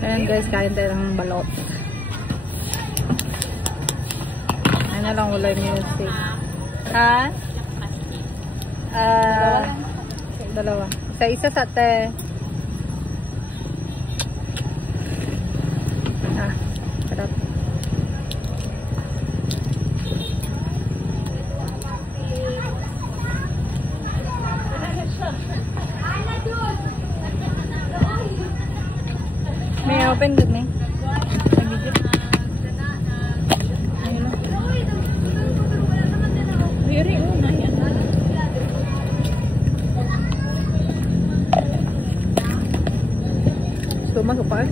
Ayan guys, kain tayo ng balot. Ayan na lang, wala yung music. Ha? Dalawa. Isa-isa sa te. Sarap. May open good na masuk pa.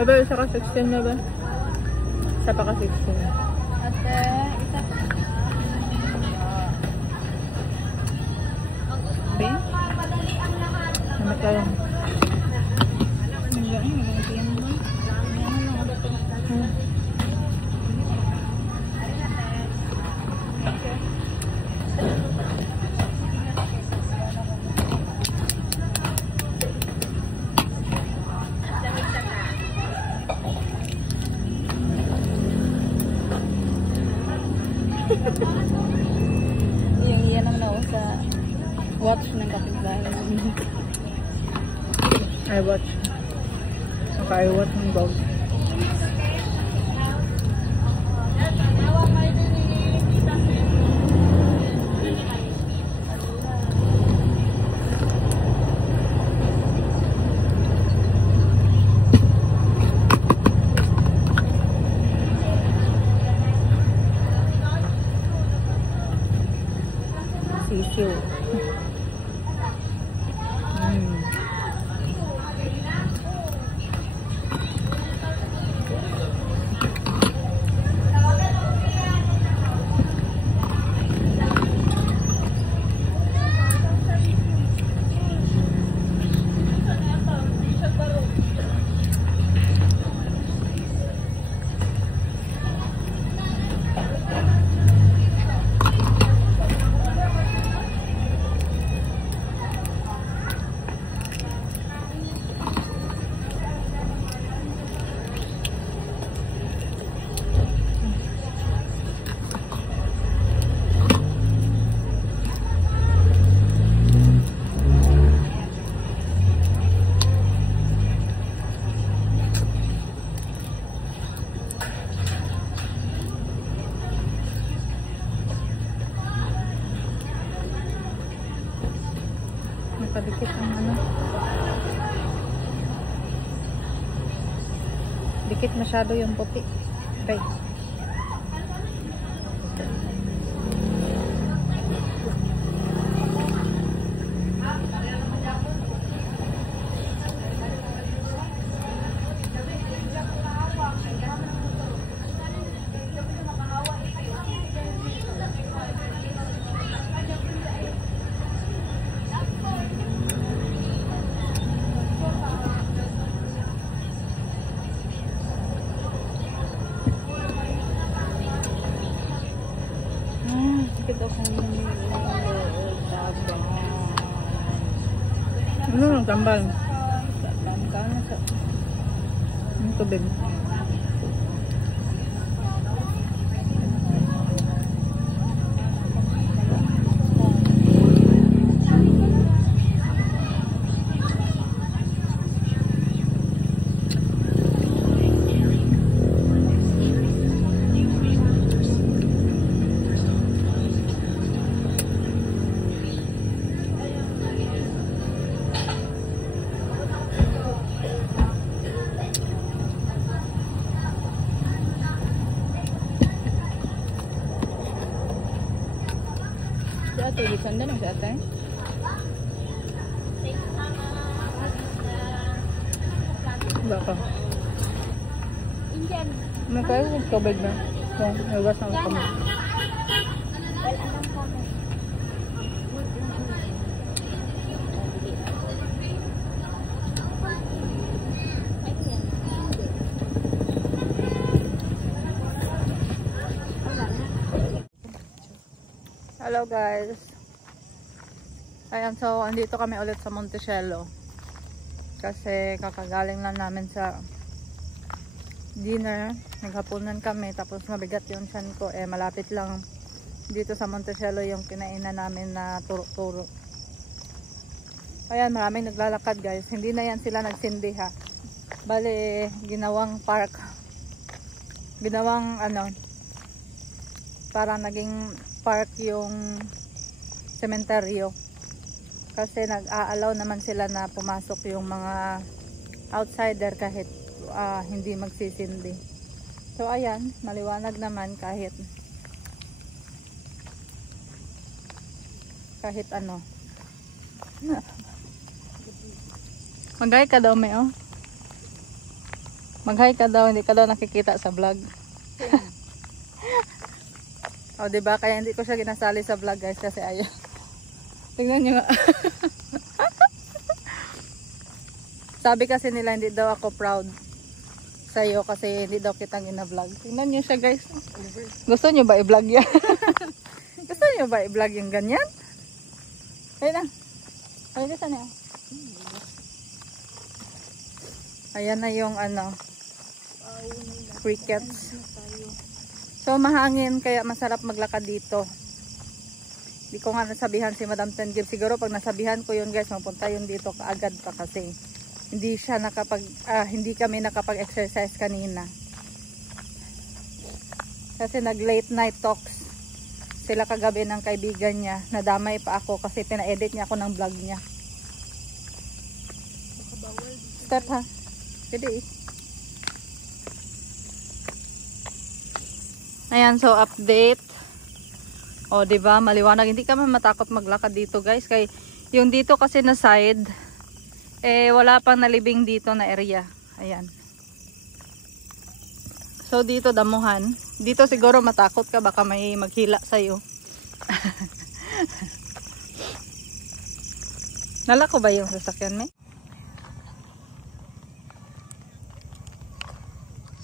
Sabi, isa ka 16 na ba? Isa pa ka 16. Ate, isa pa. Ben? Namat ka lang. Yung iyan ang nao sa watch ng kapitbahay. I watch. Saka I watch ng dog. Sisiu. Nakadikit ang ano. Dikit masyado yung puti. Okay. Ano ang tambal? Ang tubig. Tulisan din ang sa atin. Baka. Nakaya yung tubig na. Nagas ang kamay. Hello guys. Ayan, so andito kami ulit sa Montecelo. Kasi kakagaling lang namin sa dinner. Naghapunan kami tapos mabigat yung tiyan ko. Malapit lang dito sa Montecelo yung kinainan namin na turo-turo. Ayan, maraming naglalakad guys. Hindi na yan sila nagsindi ha. Bale, ginawang park. Ginawang parang naging park yung sementeryo. Kasi nag-aalaw naman sila na pumasok yung mga outsider kahit hindi magsisindi. So ayan, maliwanag naman kahit ano. Mag-hi ka daw, May, oh. Mag-hi ka daw, hindi ka daw nakikita sa vlog. O, diba? Kaya hindi ko siya ginasali sa vlog, guys, kasi ayaw. Tingnan nyo nga. Sabi kasi nila, hindi daw ako proud sa'yo kasi hindi daw kitang ina-vlog. Tingnan nyo siya, guys. Gusto nyo ba i-vlog yan? Gusto nyo ba i-vlog yung ganyan? Ayun na. Ayun na niya. Ayan na yung crickets. So mahangin kaya masarap maglakad dito. Hindi ko nga nasabihan si Madam Tengib. Siguro pag nasabihan ko yun guys, mapunta yun dito kaagad pa kasi hindi kami nakapag-exercise kanina. Kasi nag late night talks sila kagabi ng kaibigan niya. Nadamay pa ako kasi pina-edit niya ako ng vlog niya. Step ha. Pwede eh. Ayan, so update. O, diba? Maliwanag. Hindi kami matakot maglakad dito, guys. Kaya yung dito kasi na side, wala pang nalibing dito na area. Ayan. So, dito damuhan. Dito siguro matakot ka. Baka may maghila sa'yo. Nala ko ba yung sasakyan, me?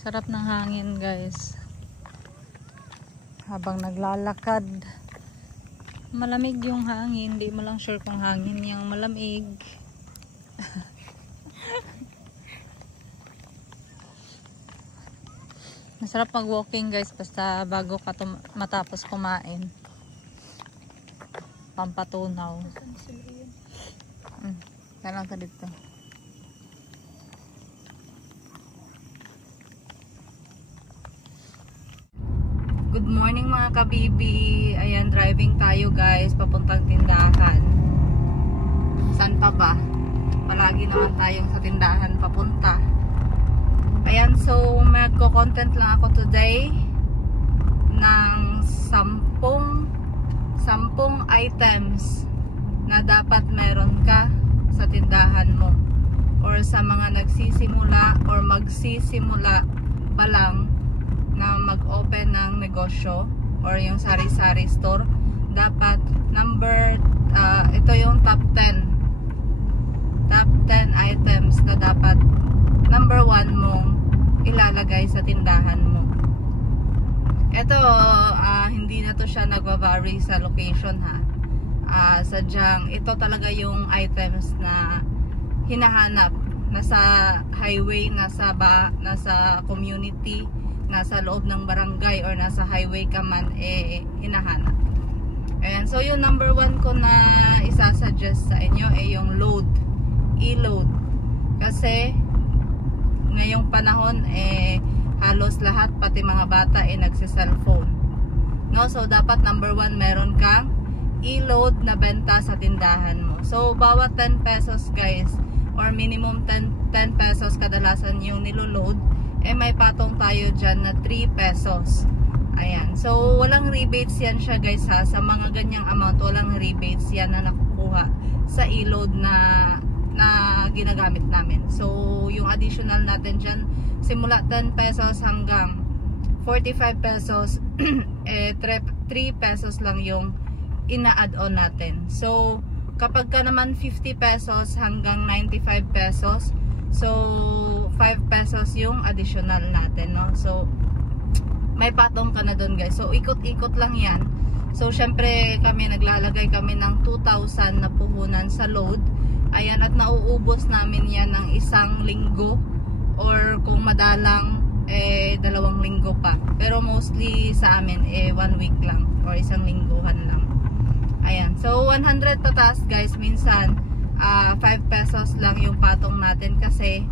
Sarap ng hangin guys. Habang naglalakad. Malamig yung hangin. Hindi mo lang sure kung hangin yung malamig. Masarap mag-walking guys. Basta bago ka matapos kumain. Pampatunaw. Kailan ka dito. Good morning mga kabibi. Ayan, driving tayo guys. Papuntang tindahan. Saan pa ba? Palagi naman tayong sa tindahan papunta. Ayan, so magko-content lang ako today ng 10 items na dapat meron ka sa tindahan mo. Or sa mga nagsisimula or magsisimula pa lang na mag-open ng negosyo or yung sari-sari store, dapat ito yung top 10 items na dapat number 1 mong ilalagay sa tindahan mo. Ito hindi na to siya nagva-vary sa location ha. Sadyang ito talaga yung items na hinahanap, nasa highway, nasa community, nasa loob ng barangay or nasa highway ka man, hinahanap. Ayan, so yung number 1 ko na isasuggest sa inyo yung load, e-load. Kasi ngayong panahon halos lahat, pati mga bata nagsi-cellphone, no? So dapat number 1 meron kang e-load na benta sa tindahan mo. So bawat 10 pesos guys, or minimum 10 pesos kadalasan yung niloload, may patong tayo dyan na 3 pesos. Ayan. So, walang rebates yan siya guys ha. Sa mga ganyang amount, walang rebates yan na nakukuha sa e-load na ginagamit namin. So, yung additional natin dyan, simula 10 pesos hanggang 45 pesos, 3 pesos lang yung ina-add-on natin. So, kapag ka naman 50 pesos hanggang 95 pesos, so 5 pesos yung additional natin, no? So may patong ka na doon guys. So ikot-ikot lang yan. So syempre kami naglalagay kami ng 2,000 na puhunan sa load. Ayan, at nauubos namin yan ng 1 linggo or kung madalang 2 linggo pa. Pero mostly sa amin 1 week lang or 1 lingguhan lang. Ayan, so 100 pataas guys, minsan 5 pesos lang yung patong natin kasi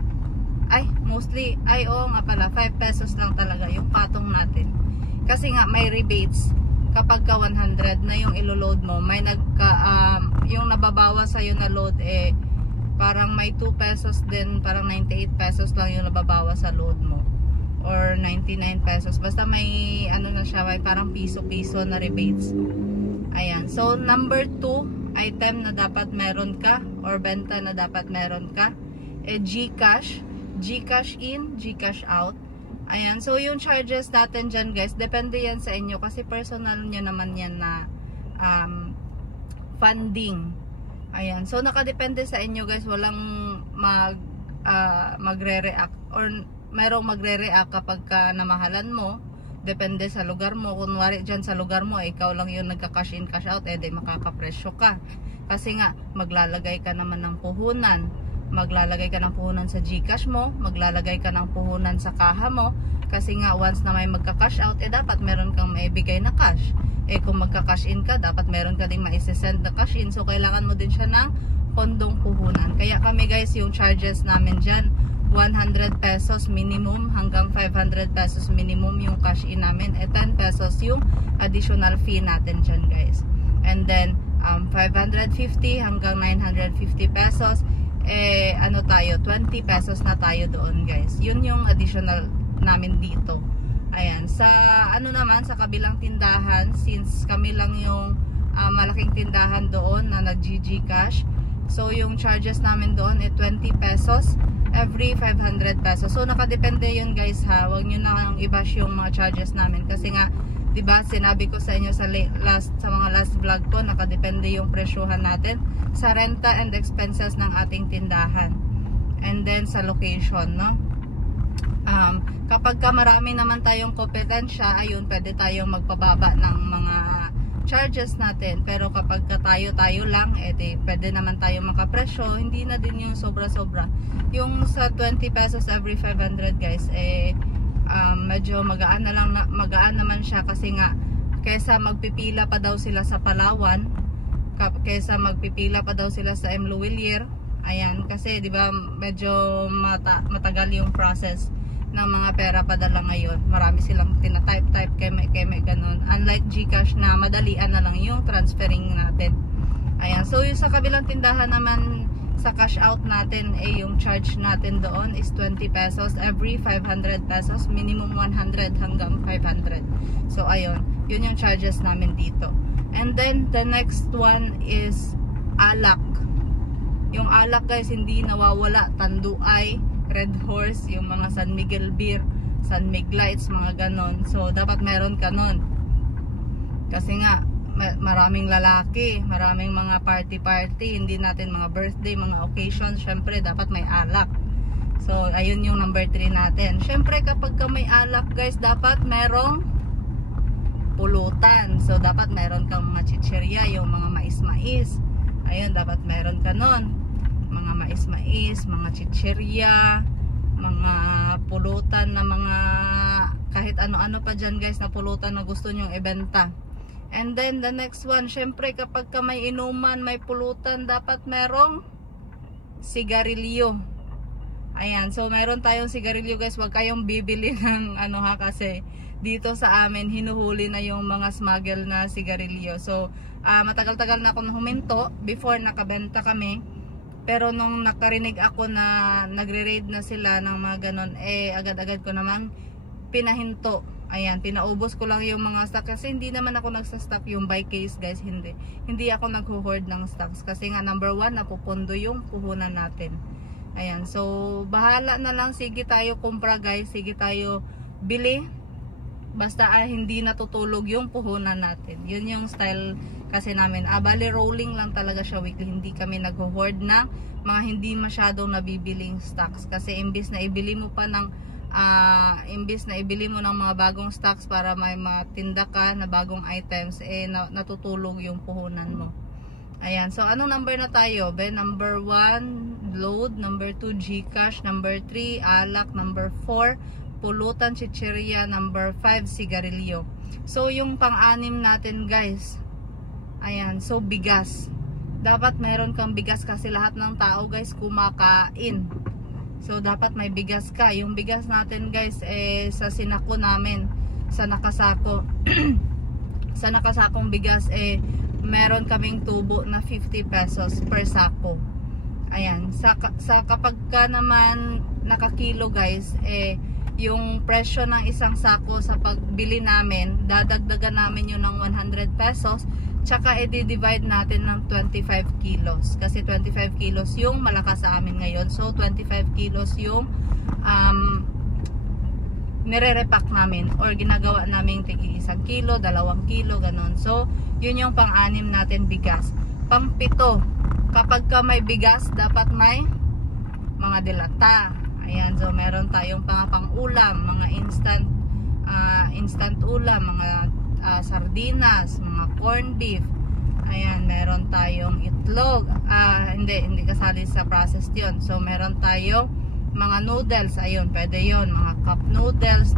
oo nga pala, 5 pesos lang talaga yung patong natin. Kasi nga may rebates kapag ka 100 na yung ilo-load mo, may yung nababawas sa'yo na load parang may 2 pesos din, parang 98 pesos lang yung nababawas sa load mo or 99 pesos, basta may na siya, may parang piso-piso na rebates. Ayan, so number 2 item na dapat meron ka or benta na dapat meron ka GCash in, GCash out. Ayan, so yung charges natin dyan guys, depende yan sa inyo kasi personal nyo naman yan na funding. Ayan, so nakadepende sa inyo guys, walang magre-react or merong magre-react kapag namahalan mo. Depende sa lugar mo. Kunwari dyan sa lugar mo, ikaw lang yung nagka-cash in, cash out, di makakapresyo ka. Kasi nga, maglalagay ka naman ng puhunan. Maglalagay ka ng puhunan sa GCash mo, maglalagay ka ng puhunan sa kaha mo. Kasi nga, once na may magka-cash out, dapat meron kang maibigay na cash. Kung magka-cash in ka, dapat meron ka din maisesend na cash in. So, kailangan mo din siya ng pondong puhunan. Kaya kami guys, yung charges namin dyan, 100 pesos minimum hanggang 500 pesos minimum yung cash in namin. 10 pesos yung additional fee natin dyan guys. And then 550 hanggang 950 pesos tayo, 20 pesos na tayo doon guys. Yun yung additional namin dito. Ayan, sa naman sa kabilang tindahan, since kami lang yung malaking tindahan doon na nag-GCash, so yung charges namin doon 20 pesos every 500 pesos. So nakadepende yun guys ha. Huwag nyo nang i-bash yung mga charges namin kasi nga, 'di ba, sinabi ko sa inyo sa mga last vlog ko, nakadepende yung presyuhan natin sa renta and expenses ng ating tindahan. And then sa location, no? Kapag marami naman tayong kompetensya, ayun, pwede tayong magpababa ng mga charges natin. Pero kapag tayo lang, pwede naman tayong makapresyo. Hindi na din yung sobra-sobra. Yung sa 20 pesos every 500 guys, medyo magaan naman siya kasi nga, kaysa magpipila pa daw sila sa Palawan, kaysa magpipila pa daw sila sa M. Luwilier, ayan, kasi 'di ba medyo matagal yung process ng mga pera padala ngayon. Marami silang tina-type keme ganun. Unlike GCash na madalian na lang yung transferring natin. Ayan, so yung sa kabilang tindahan naman, sa cash out natin, yung charge natin doon is 20 pesos every 500 pesos, minimum 100 hanggang 500. So ayun, yun yung charges namin dito. And then the next one is alak. Yung alak guys, hindi nawawala. Tanduay, Red Horse, yung mga San Miguel Beer, San Mig Lights, mga ganon. So dapat meron ka nun. Kasi nga maraming lalaki, maraming mga party, hindi natin mga birthday, mga occasions, syempre dapat may alak. So ayun yung number 3 natin. Syempre kapag ka may alak guys, dapat merong pulutan. So dapat meron kang mga chichirya, yung mga mais-mais. Ayun, dapat meron ka nun. Mga mais-mais, mga chichirya, mga pulutan na mga kahit ano-ano pa dyan guys na pulutan na gusto nyong ibenta. And then the next one, syempre kapag ka may inuman, may pulutan, dapat merong sigarilyo. Ayan, so meron tayong sigarilyo guys. Huwag kayong bibili ng kasi dito sa amin hinuhuli na yung mga smuggle na sigarilyo. So matagal-tagal na akong huminto before nakabenta kami. Pero nung nakarinig ako na nagre-raid na sila ng mga ganon, agad-agad ko namang pinahinto. Ayan, pinaubos ko lang yung mga stock kasi hindi naman ako nagsa-stock yung by case guys, hindi ako nagho-hoard ng stocks kasi nga number 1, napupundo yung puhunan natin. Ayan, so bahala na lang, sige tayo kumpra guys, sige tayo bili, basta hindi natutulog yung puhunan natin. Yun yung style kasi namin. Bali rolling lang talaga siya weekly, hindi kami nagho-hoard na mga hindi masyadong nabibiling stocks kasi imbis na ibili mo pa ng imbis na ibili mo ng mga bagong stocks para may matinda ka na bagong items, natutulog yung puhunan mo. Ayan, so anong number na tayo? Number 1, load. Number 2, GCash. Number 3, alak. Number 4, pulutan, chichirya. Number 5, sigarilyo. So yung pang-anim natin guys, ayan, so bigas. Dapat meron kang bigas kasi lahat ng tao guys kumakain. So dapat may bigas ka. Yung bigas natin guys sa sinako namin, sa nakasako. Sa nakasakong bigas meron kaming tubo na 50 pesos per sako. Ayan, sa kapag ka naman nakakilo guys, yung presyo ng isang sako sa pagbili namin, dadagdagan namin yun ng 100 pesos, tsaka i-divide natin ng 25 kilos. Kasi 25 kilos yung malakas sa amin ngayon. So 25 kilos yung nire-repack namin or ginagawa namin tig 1 kilo, 2 kilo, ganon. So yun yung pang-anim natin bigas. Pang-pito, kapag ka may bigas, dapat may mga dilata. Ayan, so meron tayong pang-ulam, mga instant ulam, mga sardinas, mga corned beef. Ayan, meron tayong itlog. Hindi kasali sa processed yun. So meron tayong mga noodles, ayun, pwede yun. Mga cup noodles,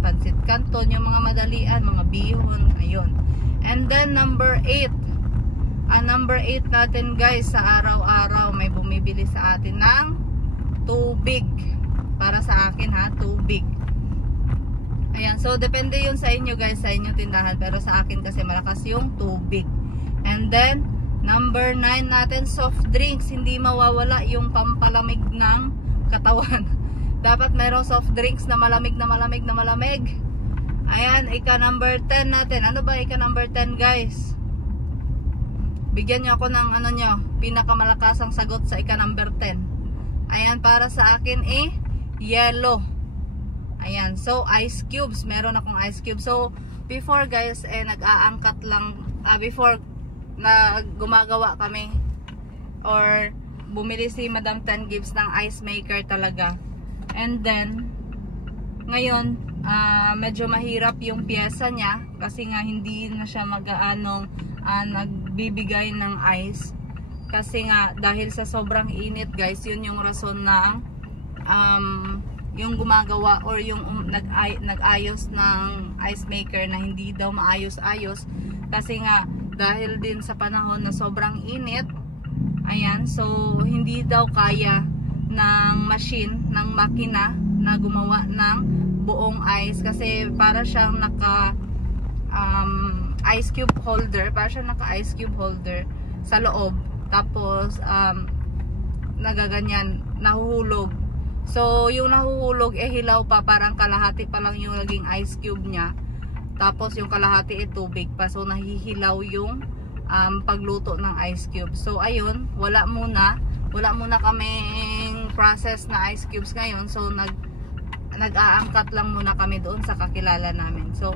pancit canton, yung mga madalian, mga bihon, ayun. And then number 8. Number 8 natin guys, sa araw-araw may bumibili sa atin ng tubig. Para sa akin ha, tubig. Ayan, so depende yun sa inyo guys, sa inyong tindahan. Pero sa akin kasi malakas yung tubig. And then, number 9 natin, soft drinks. Hindi mawawala yung pampalamig ng katawan. Dapat merong soft drinks na malamig na malamig na malamig. Ayan, number 10 natin. Ano ba number 10 guys? Bigyan nyo ako ng pinakamalakasang sagot sa number 10. Ayan, para sa akin yellow. Ayan, so ice cubes. Meron akong ice cubes. So, before guys, nag-aangkat lang, before na gumagawa kami or bumili si Madam 10 Gibbs ng ice maker talaga. And then, ngayon, medyo mahirap yung pyesa niya kasi nga hindi na siya nagbibigay ng ice. Kasi nga, dahil sa sobrang init guys, yun yung rason ng yung gumagawa or yung nag-ayos ng ice maker na hindi daw maayos-ayos. Kasi nga, dahil din sa panahon na sobrang init, ayan, so hindi daw kaya ng machine, ng makina na gumawa ng buong ice kasi para siyang naka ice cube holder, sa loob, tapos nagaganyan, nahuhulog. So yung nahuhulog hilaw pa, parang kalahati pa lang yung naging ice cube niya, tapos yung kalahati tubig pa, so nahihilaw yung pagluto ng ice cube. So ayun, wala muna kaming process na ice cubes ngayon. So nag-aangkat lang muna kami doon sa kakilala namin. So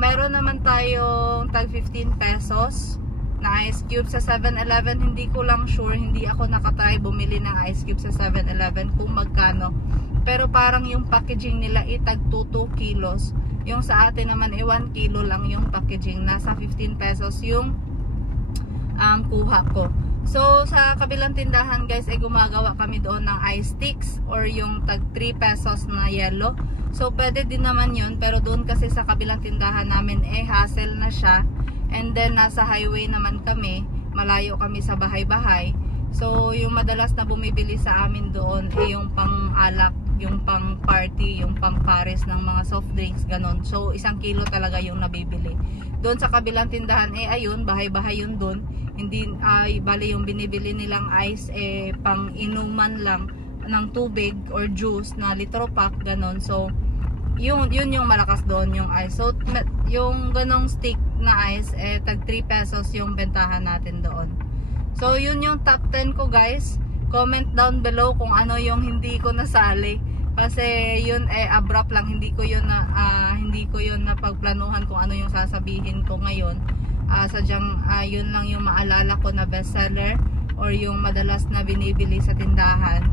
meron naman tayong tag 15 pesos na ice cube sa 7-Eleven. Hindi ko lang sure, hindi ako nakatry bumili ng ice cube sa 7-Eleven kung magkano. Pero parang yung packaging nila tag 2 kilos. Yung sa atin naman 1 kilo lang yung packaging. Nasa 15 pesos yung kuha ko. So sa kabilang tindahan guys, gumagawa kami doon ng ice sticks or yung tag 3 pesos na yellow. So pwede din naman yun, pero doon kasi sa kabilang tindahan namin hassle na siya. And then nasa highway naman kami, malayo kami sa bahay-bahay. So yung madalas na bumibili sa amin doon yung pang-alak, yung pang-party, yung pang-pares ng mga soft drinks, ganon. So 1 kilo talaga yung nabibili. Doon sa kabilang tindahan ayun, bahay-bahay yun doon. Hindi bali yung binibili nilang ice pang-inuman lang ng tubig or juice na litro pack, ganon. So yun yung malakas doon, yung ice. So yung ganong stick na ice tag 3 pesos yung bentahan natin doon. So yun yung top 10 ko guys. Comment down below kung ano yung hindi ko nasali, kasi yun abrupt lang, hindi ko yun napagplanuhan kung ano yung sasabihin ko ngayon. Sadyang yun lang yung maalala ko na bestseller or yung madalas na binibili sa tindahan.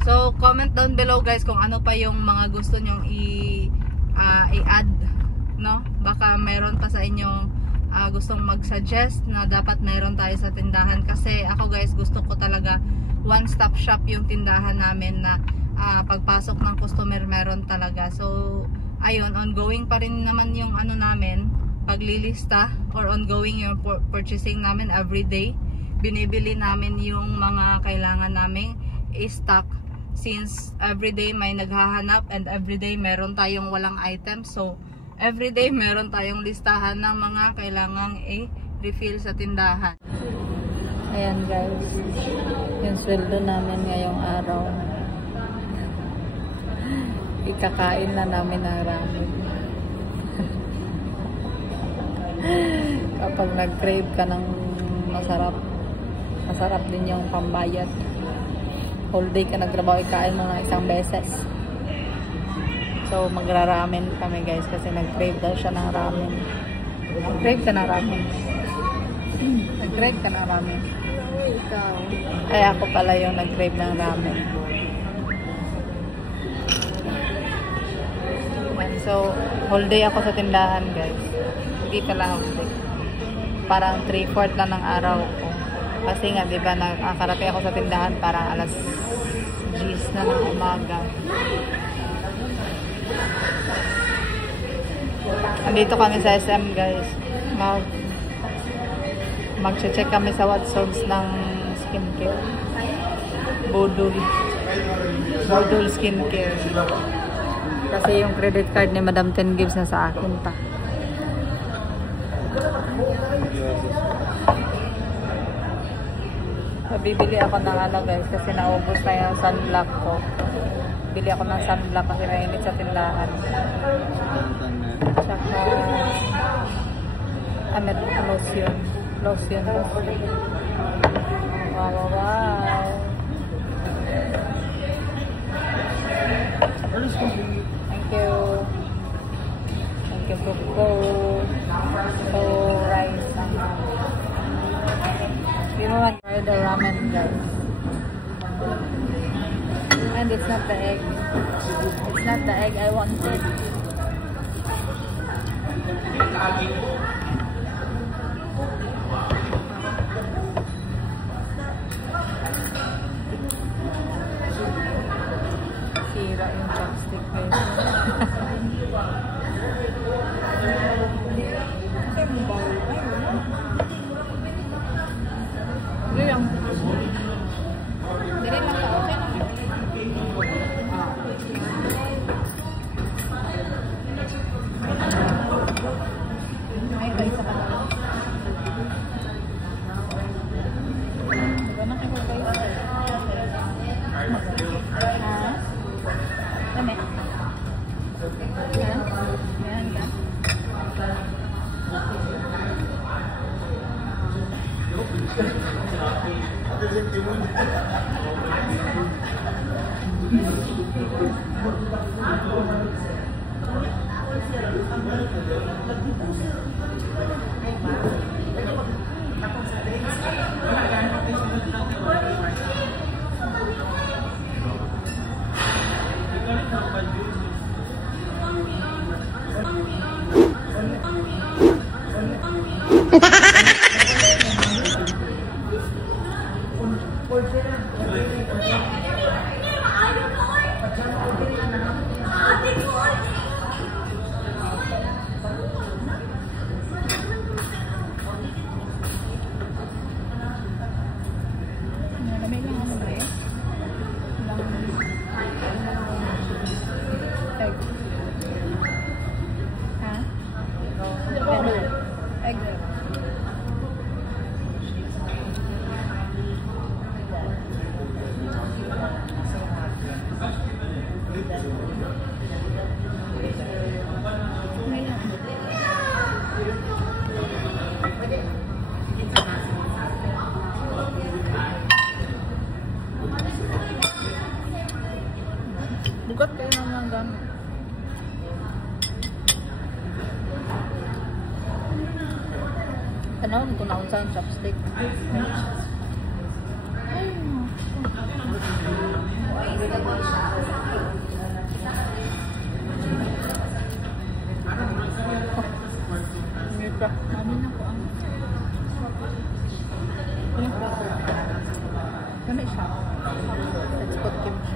So, comment down below guys kung ano pa yung mga gusto nyong i-add, no? Baka meron pa sa inyong gustong mag-suggest na dapat meron tayo sa tindahan. Kasi ako guys, gusto ko talaga one-stop shop yung tindahan namin na pagpasok ng customer meron talaga. So, ayun, ongoing pa rin naman yung ano namin, paglilista or ongoing yung purchasing namin everyday. Binibili namin yung mga kailangan namin i-stock since everyday may naghahanap and everyday meron tayong walang item. So, everyday meron tayong listahan ng mga kailangang i-refill sa tindahan. Ayan guys, yung sweldo namin ngayong araw. Ikakain na namin ng ramen. Kapag nag-crave ka ng masarap, masarap din yung pambayad. Whole day ka nagtrabaho, ikain mo na isang beses. So magra-ramen kami guys kasi nag-crave daw siya ng ramen. Nag-crave ka ng ramen. Nag-crave ka ng ramen. Ay ako pala yung nag-crave ng ramen. So, whole day ako sa tindahan guys. Hindi pala whole day. Parang 3/4 lang ng araw ko. Kasi nga, diba, nakarating ako sa tindahan parang alas 10 na ng umaga. Andito kami sa SM guys. Mag-check kami sa Watsons ng skincare. Bodul Skincare. Kasi yung credit card ni Madam Ten gives na sa akin pa. So, bibili ako ng ano guys kasi naubos na yung sunblock ko. Bili ako ng sunblock kasi mainit sa tindahan. Tsaka lotion. Lotion. Wow. Thank you. Thank you, Coco. So, rice. You know what? Try the ramen, guys. And it's not the egg. It's not the egg I wanted. Sira yung chopstick, guys. Bukat kayo ng gamit. Tanawin ko na unsa yung chopstick. Ay, Lamig siya. Let's put kimchi.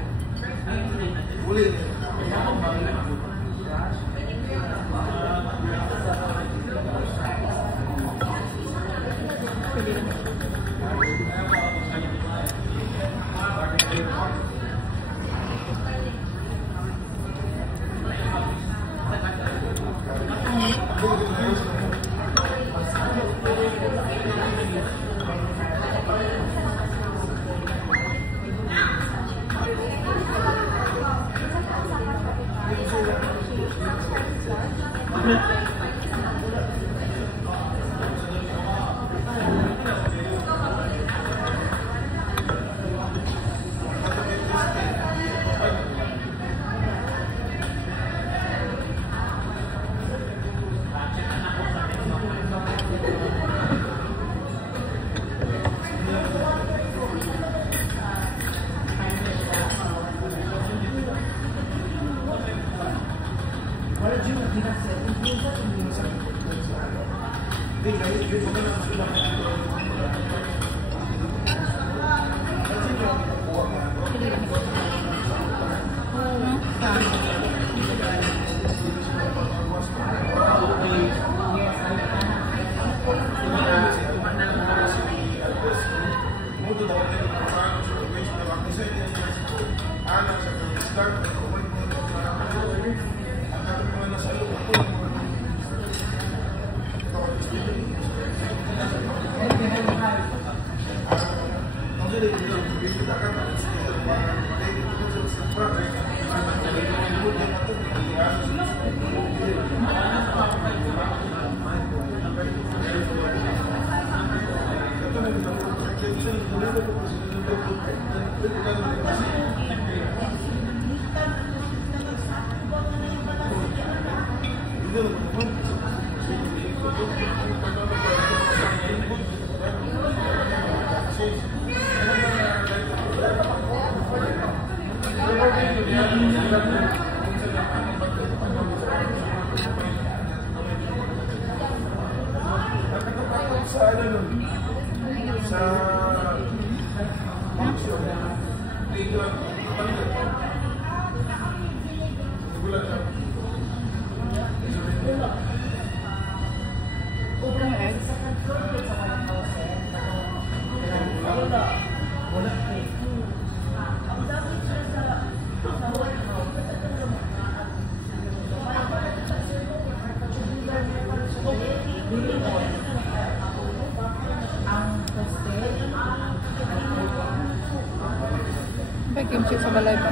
May kimchi sa balay pa.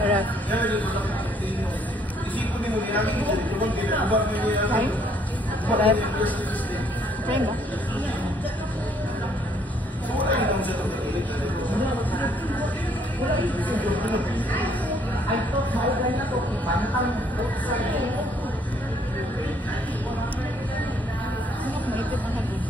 Sarap. Ay? Sarap. Try mo? Maipit ang hapon.